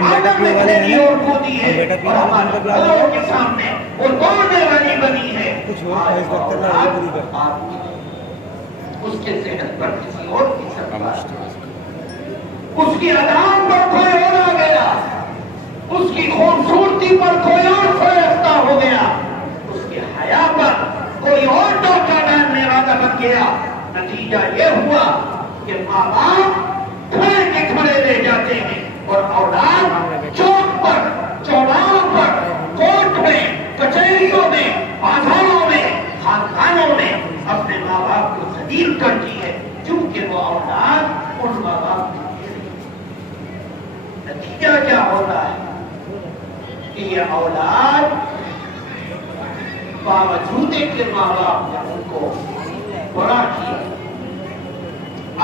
आदम ने तेरी और को दी है और हमारे बड़ों के सामने वो दौड़ने वाली बनी है। उसके सेहत पर किसी और की सरकार, उसकी अदान पर कोई और आ गया, उसकी खूबसूरती पर कोई और फरिश्ता हो गया, उसके हया पर कोई और टोका डालने वाला बन गया। नतीजा ये हुआ कि माँ बाप खड़े के खड़े ले जाते हैं और औलाद चौक पर, चौराहों पर, कोर्ट में, कचहरियों में, बाजारों में, खानखानों में अपने माँ बाप को जलील करती है, क्योंकि वो औलाद उन माँ बाप के लिए। नतीजा क्या होता है कि ये औलाद बावजूद के माँ बाप ने उनको बड़ा किया,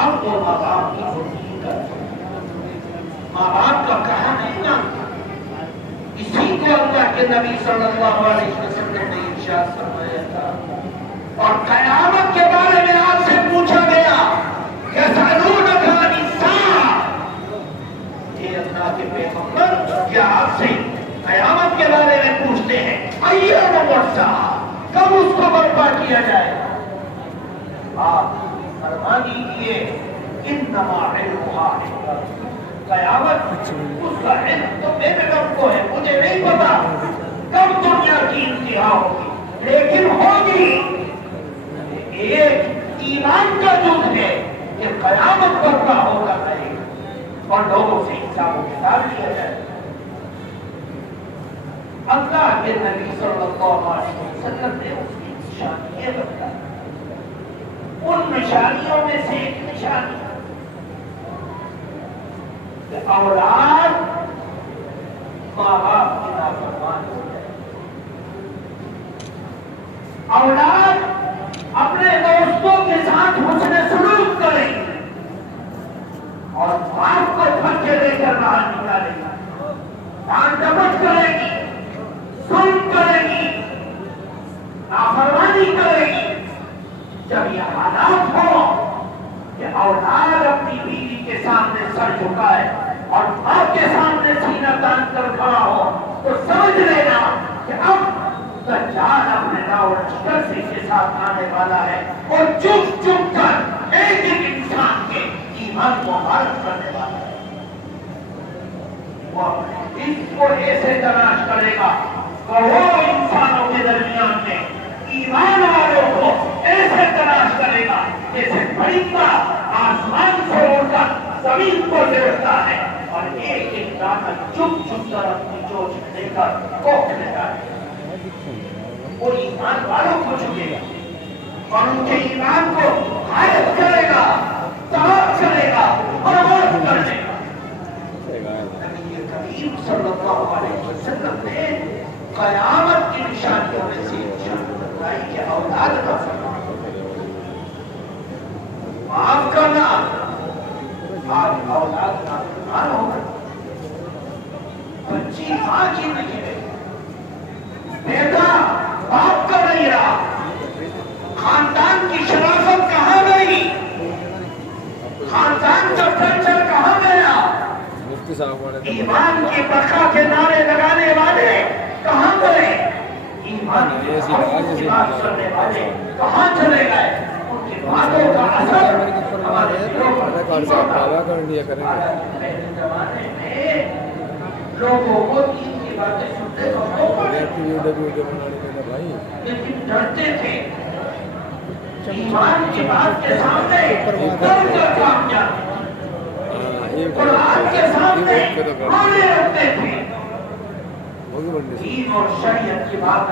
अब वो माँ बाप की गुणगान करते, माँ बाप का कहा नहीं मानता। इसी को अल्लाह के नबी सल्लल्लाहु अलैहि वसल्लम ने इरशाद फरमाया था। और क़यामत के बारे में आपसे पूछा गया कि सअलूनका अनिस्साअ, ये अल्लाह के पैगंबर क्या आपसे क़यामत के बारे में पूछते हैं, अय्याना मुर्साअ, कब उसको बर्पा किया जाएगा? आप फरमा दीजिए इन्नमा इल्मुहा इंदल्लाह, क़यामत उसका इल्म तो मेरे रब को है, मुझे नहीं पता कब दुनिया की इंतहा होगी, लेकिन होगी। एक ईमान का युद्ध है कि क़यामत बर्पा होगा रहेगा और लोगों से हिसाब किताब लिया जाएगा। अल्लाह के नबी सल्लल्लाहु अलैहि वसल्लम ने उसकी निशानी बताई। उन निशानियों में से एक निशानी औलाद माँ बाप की नाफरमान हो जाए, औलाद अपने दोस्तों के साथ हुस्न सलूक करेगी और बाप को धक्के देकर बाहर निकालेगी, डांट डपट करेगी, जुल्म करेगी, नाफरमानी करेगी। जब यह हालात हो कि औलाद अपनी बीवी के सामने सर झुकाए और मां के सामने सीना तान कर खड़ा हो, तो समझ लेना कि अब दज्जाल अपने नाव लश्कर से के साथ आने वाला है और चुप चुप कर एक एक इंसान के ईमान को हारत करने वाला है। वो इसको ऐसे तलाश करेगा और वो इंसानों के दरमियान में ईमान वालों को ऐसे तलाश करेगा जैसे परिंदा आसमान से उड़कर जमीन को गिरता है और एक एक दाना चुप चुप कर अपनी चोट लेकर कोख लेता है। वो ईमान वालों को चुकेगा और उनके ईमान को हायत करेगा, तलाश करेगा, बर्बाद कर देगा। नबी करीम सल्लल्लाहु अलैहि वसल्लम ने क़यामत की निशानियों में से कि औलाद का माफ करना, आज औलाद का मान होगा। बच्ची मां की नहीं रही, बेटा बाप का नहीं रहा, खानदान की शराफत कहां गई, खानदान का कल्चर कहां गया, ईमान की बरखा के नारे लगाने वाले कहां गए, ईमान की बात करने वाले कहां चले गए, उनकी बातों का असर हमारे जमाने में लोगों को दीन की बातें सुनने को मौका लेकिन डरते थे। ईमान की बात के सामने डर कर काम जाते, कुरान के सामने माने रखते थे। दीन और शरीयत की बात